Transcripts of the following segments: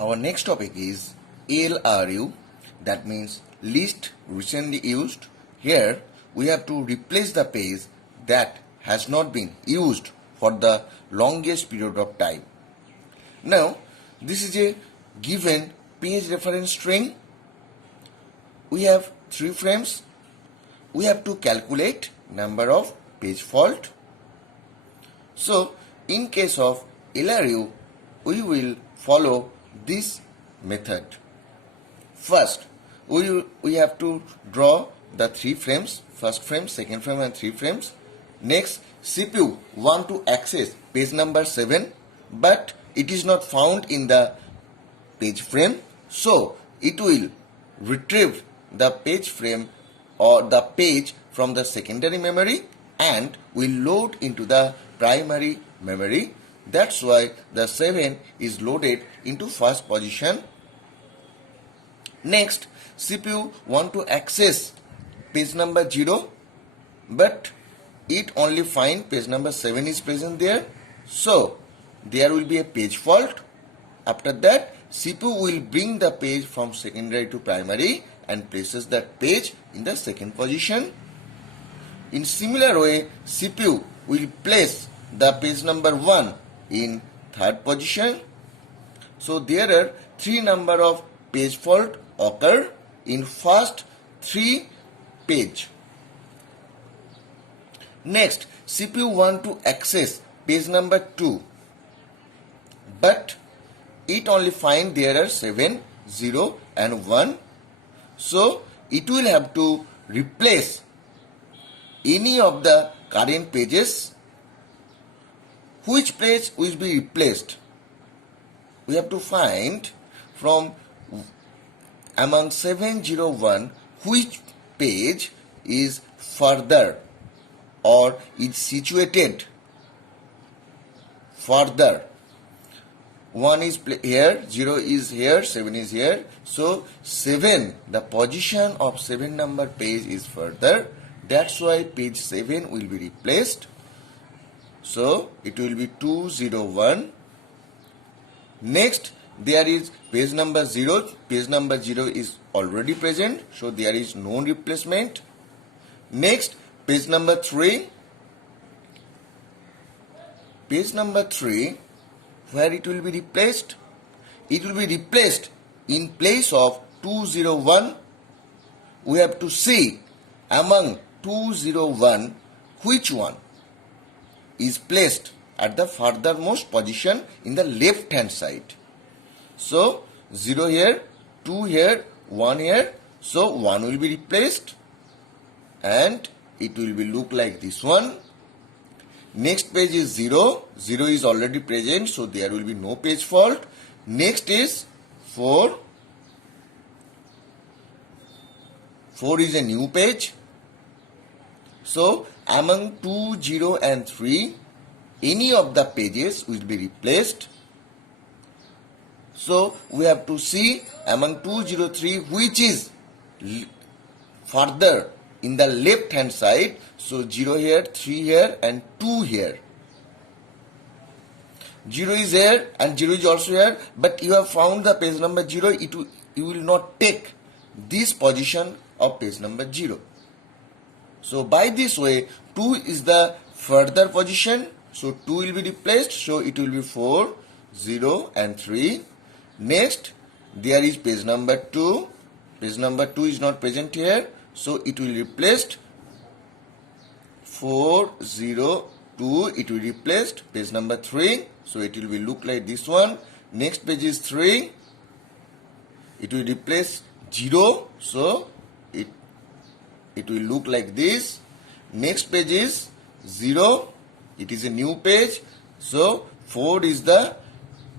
Our next topic is LRU, that means least recently used. Here we have to replace the page that has not been used for the longest period of time. Now this is a given page reference string. We have 3 frames. We have to calculate number of page fault. So in case of LRU, we will follow this method. First, we have to draw the 3 frames, first frame, second frame and 3 frames. Next, CPU want to access page number 7, but it is not found in the page frame. So it will retrieve the page frame or the page from the secondary memory and will load into the primary memory. That's why the 7 is loaded into first position. Next, CPU want to access page number 0, but it only find page number 7 is present there. So there will be a page fault. After that, CPU will bring the page from secondary to primary and places that page in the second position. In similar way, CPU will place the page number 1 in third position. So there are 3 number of page fault occur in first 3 page. Next, CPU want to access page number 2, but it only find there are 7, 0 and 1. So it will have to replace any of the current pages. Which page will be replaced? We have to find from among 701 which page is further or is situated further. 1 is here, 0 is here, 7 is here. So 7, the position of 7 number page is further. That's why page 7 will be replaced. So it will be 201. Next, there is page number 0. Page number 0 is already present, so there is no replacement. Next, page number 3. Page number 3, where it will be replaced? It will be replaced in place of 201. We have to see among 201 which one is placed at the furthermost position in the left hand side. So 0 here, 2 here, 1 here. So 1 will be replaced and it will be look like this one. Next page is 0. 0 is already present, so there will be no page fault. Next is 4. 4 is a new page. So among 2, 0 and 3, any of the pages will be replaced. So we have to see among 2, 0, 3 which is further in the left hand side. So 0 here, 3 here and 2 here. 0 is here and 0 is also here, but you have found the page number 0, you will not take this position of page number 0. So by this way, 2 is the further position, so 2 will be replaced, so it will be 4, 0 and 3. Next, there is page number 2. Page number 2 is not present here, so it will be replaced 4, 0, 2. It will be replaced page number 3, so it will be look like this one. Next page is 3. It will replace 0, so it will look like this. Next page is 0. It is a new page, so 4 is the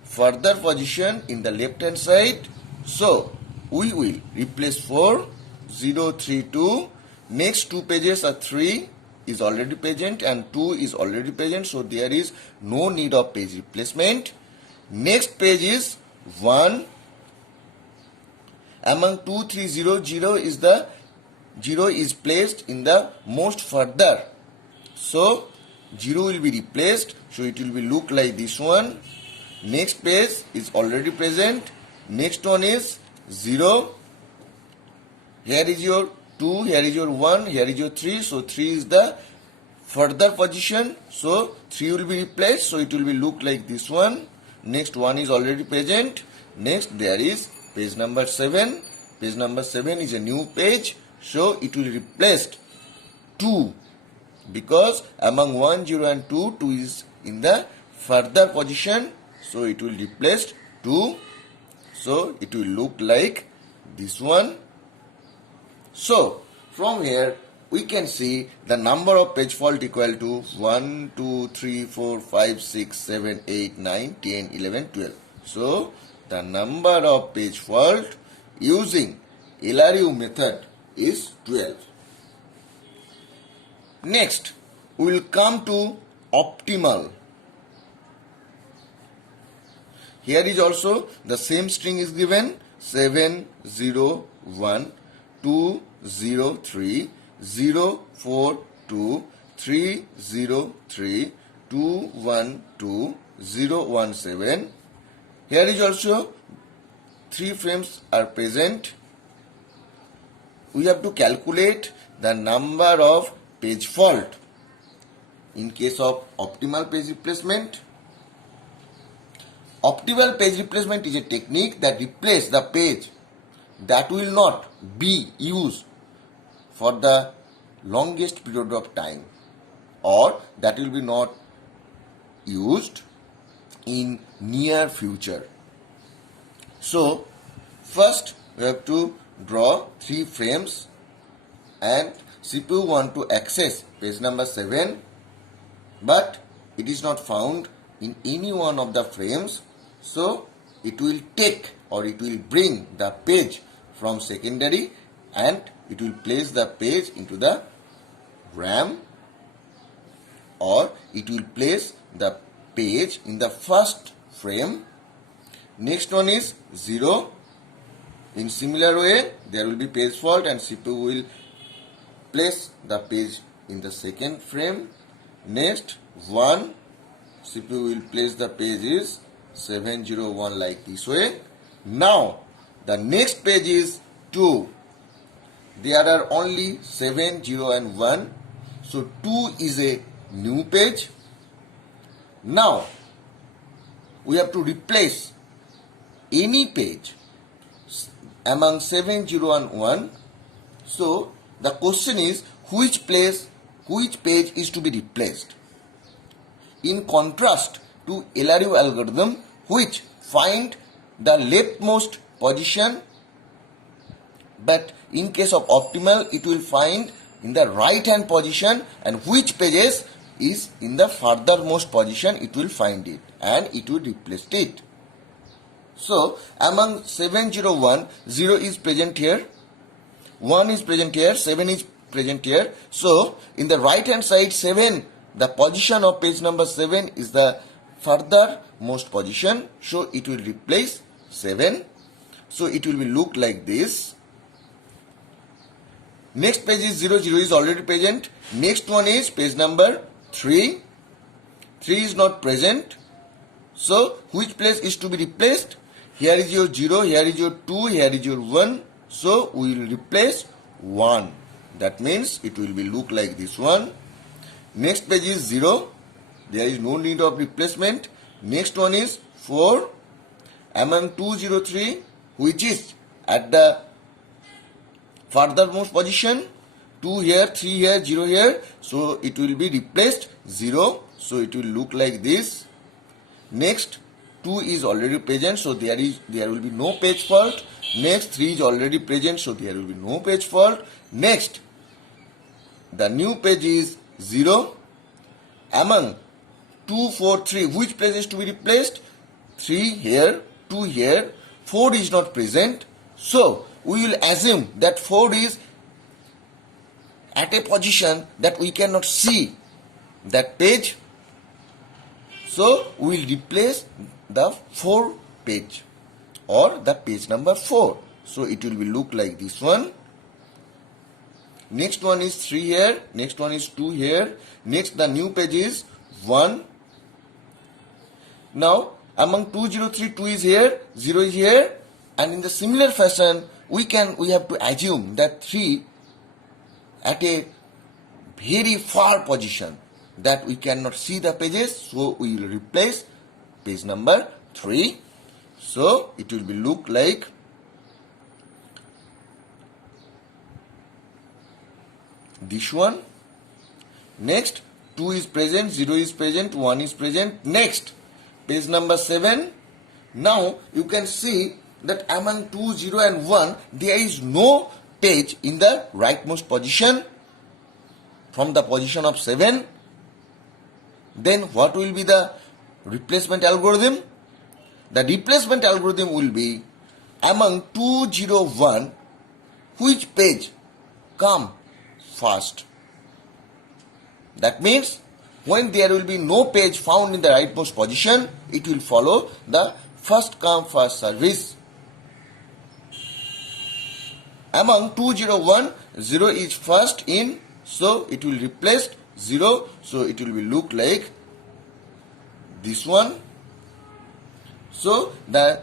further position in the left hand side. So we will replace 4, 0, 3, 2. Next 2 pages are 3 is already present and 2 is already present, so there is no need of page replacement. Next page is 1. Among 2, 3, 0, 0 is the 0 is placed in the most further. So 0 will be replaced, so it will be look like this one. Next page is already present. Next one is 0. Here is your 2, here is your 1, here is your 3. So 3 is the further position. So 3 will be replaced. So it will be look like this one. Next 1 is already present. Next there is page number 7. Page number 7 is a new page. So it will replace 2. Because among 1, 0 and 2, 2 is in the further position. So it will replace 2. So it will look like this one. So from here we can see the number of page fault equal to 1, 2, 3, 4, 5, 6, 7, 8, 9, 10, 11, 12. So the number of page fault using LRU method is 12. Next, we will come to optimal. Here is also the same string is given 7, 0, 1, 2, 0, 3, 0, 4, 2, 3, 0, 3, 2, 1, 2, 0, 1, 7. Here is also 3 frames are present. We have to calculate the number of page fault in case of optimal page replacement. Optimal page replacement is a technique that replaces the page that will not be used for the longest period of time or that will be not used in near future. So first we have to draw 3 frames and CPU want to access page number 7, but it is not found in any one of the frames. So it will take or it will bring the page from secondary and it will place the page into the RAM, or it will place the page in the first frame. Next one is 0. In similar way, there will be page fault and CPU will place the page in the second frame. Next 1, CPU will place the page is 701 like this way. Now the next page is 2. There are only 7, 0 and 1. So 2 is a new page. Now we have to replace any page among 7, 0 and 1. So the question is which page is to be replaced. In contrast to LRU algorithm, which find the leftmost position, but in case of optimal it will find in the right hand position, and which pages is in the furthermost position it will find it and it will replace it. So among 701, 0 is present here, 1 is present here, 7 is present here. So in the right hand side 7, the position of page number 7 is the furthermost position. So it will replace 7. So it will be look like this. Next page is 0, 0 is already present. Next one is page number 3. 3 is not present. So which place is to be replaced? Here is your 0, here is your 2, here is your 1. So we will replace 1. That means it will be look like this one. Next page is 0. There is no need of replacement. Next one is 4. Among 203, which is at the furthermost position, 2 here, 3 here, 0 here. So it will be replaced 0. So it will look like this. Next 2 is already present, so there will be no page fault. Next 3 is already present, so there will be no page fault. Next the new page is 0. Among 2, 4, 3, which page is to be replaced? 3 here, 2 here, 4 is not present. So we will assume that 4 is at a position that we cannot see that page. So we will replace the 4 page or the page number 4. So it will be look like this one. Next one is 3 here, next one is 2 here. Next the new page is 1. Now among 203, 2 is here, 0 is here. And in the similar fashion, we have to assume that 3 at a very far position that we cannot see the pages, so we will replace page number 3. So it will be look like this one. Next, 2 is present, 0 is present, 1 is present. Next, page number 7. Now you can see that among 2, 0 and 1, there is no page in the rightmost position from the position of 7. Then what will be the replacement algorithm? The replacement algorithm will be among 2, 0, 1, which page come first? That means when there will be no page found in the rightmost position, it will follow the first come first service. Among 2, 0, 1, 0 is first in, so it will replace 0, so it will be look like this one. So the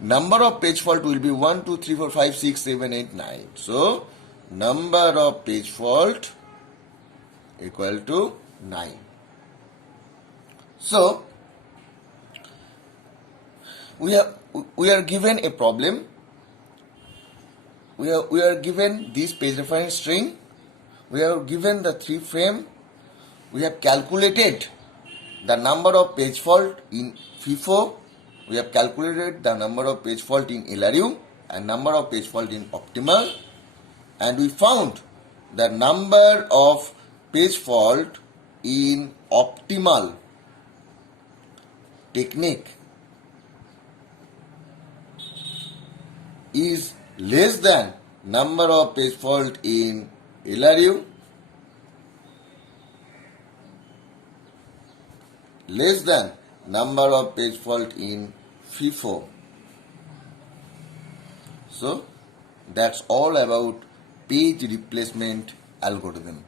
number of page fault will be 1, 2, 3, 4, 5, 6, 7, 8, 9. So number of page fault equal to 9. So we are given a problem. We are given this page reference string. We are given the 3 frame. We have calculated the number of page fault in FIFO. We have calculated the number of page fault in LRU and number of page fault in optimal. And we found the number of page fault in optimal technique is less than number of page fault in LRU, less than number of page fault in FIFO. So that's all about page replacement algorithm.